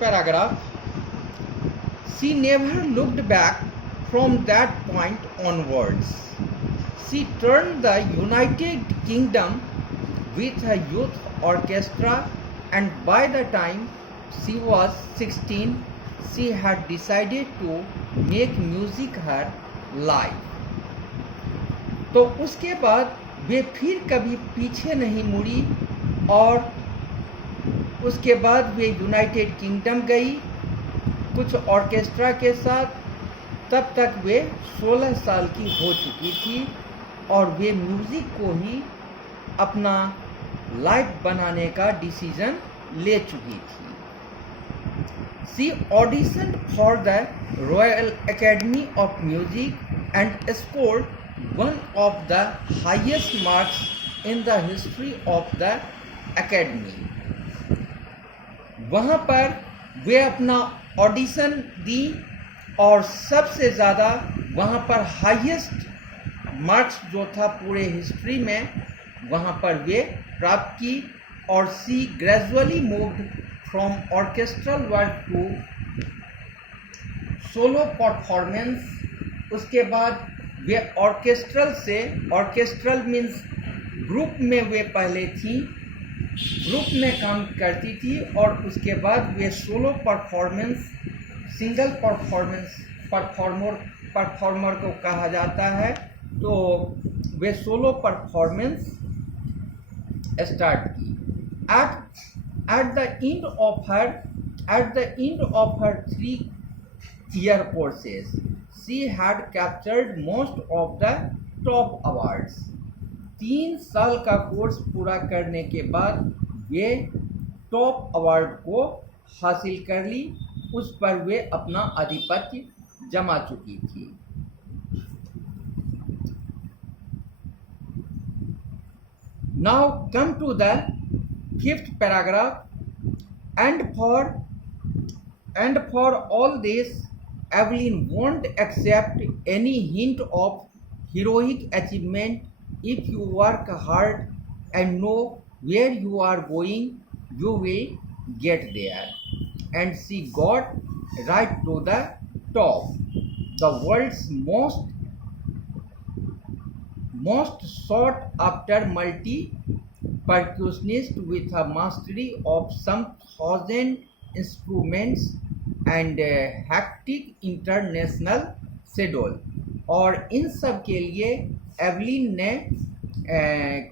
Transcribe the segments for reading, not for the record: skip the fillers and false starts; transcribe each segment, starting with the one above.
paragraph. She never looked back from that point onwards. She toured the United Kingdom with her youth orchestra, and by the time she was 16, she had decided to make music her life. तो उसके बाद वे फिर कभी पीछे नहीं मुड़ी और उसके बाद वे यूनाइटेड किंगडम गई कुछ ऑर्केस्ट्रा के साथ। तब तक वे 16 साल की हो चुकी थी और वे म्यूज़िक को ही अपना लाइफ बनाने का डिसीजन ले चुकी थी। She auditioned for the Royal Academy of Music and scored one of the highest marks in the history of the Academy. वहाँ पर वे अपना ऑडिशन दी और सबसे ज़्यादा वहाँ पर हाईएस्ट मार्क्स जो था पूरे हिस्ट्री में वहाँ पर वे प्राप्त की। और she gradually moved from orchestral work to solo performance. उसके बाद वे ऑर्केस्ट्रल से, ऑर्केस्ट्रल मीन्स ग्रुप में वे पहले थी, ग्रुप में काम करती थी और उसके बाद वे solo performance, single performance, performer को कहा जाता है, तो वे सोलो परफॉर्मेंस स्टार्ट की। At the end of her 3-year courses, she had captured most of the top awards. 3 साल का कोर्स पूरा करने के बाद वे टॉप अवार्ड को हासिल कर ली, उस पर वे अपना आधिपत्य जमा चुकी थी। Now come to the 5th paragraph. And for all this, Evelyn won't accept any hint of heroic achievement. If you work hard and know where you are going, you will get there. And she got right to the top, the world's most sought after multi-percussionist with a mastery of some 1,000 instruments and hectic international schedule. और इन सब के लिए Evelyn ने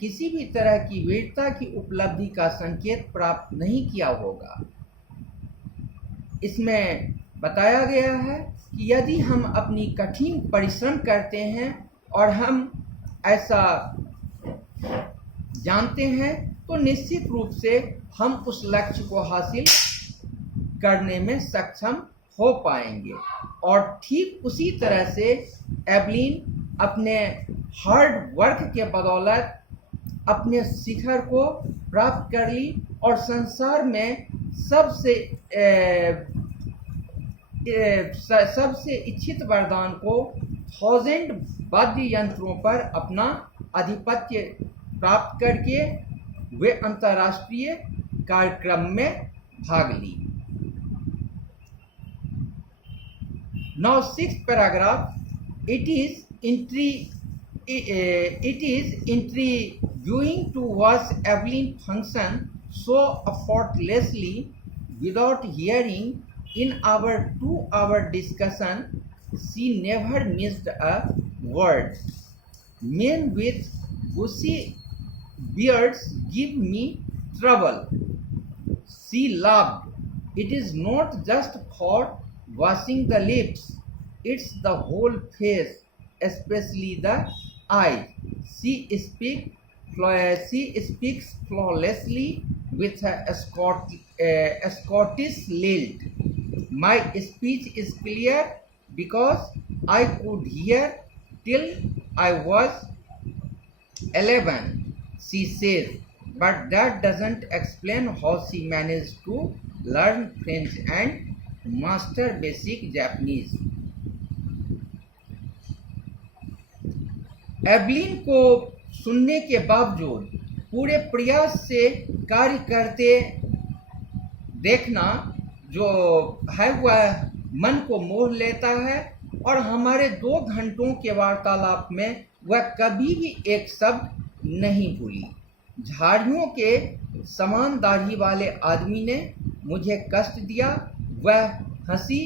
किसी भी तरह की वीरता की उपलब्धि का संकेत प्राप्त नहीं किया होगा। इसमें बताया गया है कि यदि हम अपनी कठिन परिश्रम करते हैं और हम ऐसा जानते हैं तो निश्चित रूप से हम उस लक्ष्य को हासिल करने में सक्षम हो पाएंगे। और ठीक उसी तरह से एवलिन अपने हार्ड वर्क के बदौलत अपने शिखर को प्राप्त कर ली और संसार में सबसे इच्छित वरदान को 1000 वाद्य यंत्रों पर अपना आधिपत्य प्राप्त करके वे अंतर्राष्ट्रीय कार्यक्रम में भाग ली। Now 6th paragraph. It is intriguing to watch Evelyn function so effortlessly without hearing. In our 2-hour discussion, she never missed a word. Men with bushy beards give me trouble, she laughed. It is not just for washing the lips, it's the whole face, especially the eyes. She speaks flawlessly with a Scottish lilt. My speech is clear because I could hear till I was 11, she says, but that doesn't explain how she managed to learn French and master basic Japanese. Evelyn को सुनने के बावजूद पूरे प्रयास से कार्य करते देखना जो है वह मन को मोह लेता है और हमारे 2 घंटों के वार्तालाप में वह कभी भी एक शब्द नहीं भूली। झाड़ियों के समान दाढ़ी वाले आदमी ने मुझे कष्ट दिया। वह हंसी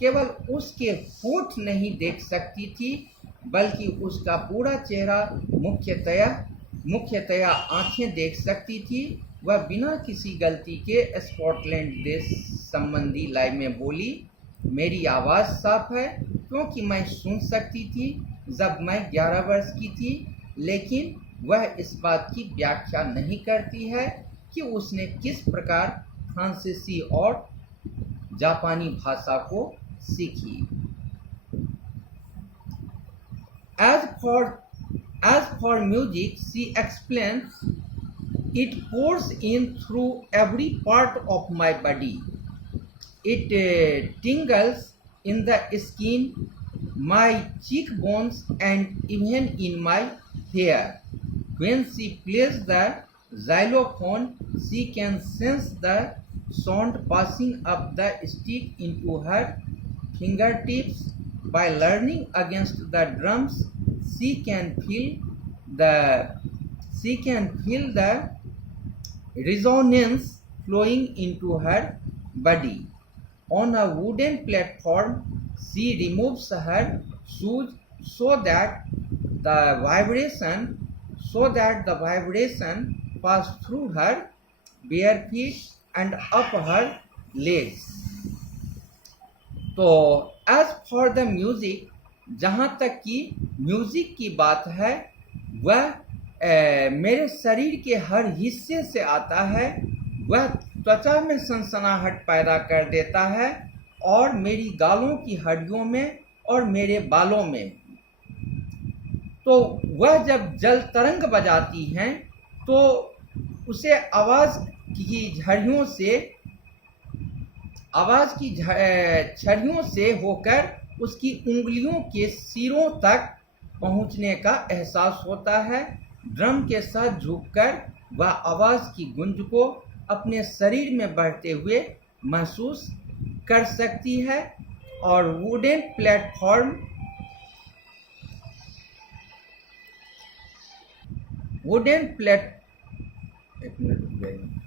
केवल उसके होंठ नहीं देख सकती थी, बल्कि उसका पूरा चेहरा, मुख्यतया आंखें देख सकती थी। वह बिना किसी गलती के स्कॉटलैंड देश संबंधी लाइन में बोली। मेरी आवाज़ साफ है क्योंकि मैं सुन सकती थी जब मैं 11 वर्ष की थी, लेकिन वह इस बात की व्याख्या नहीं करती है कि उसने किस प्रकार फ्रांसीसी और जापानी भाषा को सीखी। As for music, she explains, it pours in through every part of my body. It tingles in the skin, my cheekbones, and even in my hair. When she plays the xylophone, she can sense the sound passing up the stick into her fingertips. By learning against the drums, she can feel the resonance flowing into her body. On a wooden platform, she removes her shoes so that the vibration pass through her bare feet and up her legs. तो as for the music, जहाँ तक कि music की बात है, वह मेरे शरीर के हर हिस्से से आता है। वह त्वचा में सनसनाहट पैदा कर देता है और मेरी गालों की हड्डियों में और मेरे बालों में। तो वह जब जल तरंग बजाती हैं तो उसे आवाज़ की छड़ियों से होकर उसकी उंगलियों के सिरों तक पहुंचने का एहसास होता है। ड्रम के साथ झुककर वह आवाज़ की गूंज को अपने शरीर में बढ़ते हुए महसूस कर सकती है और वुडन प्लेटफॉर्म एक मिनट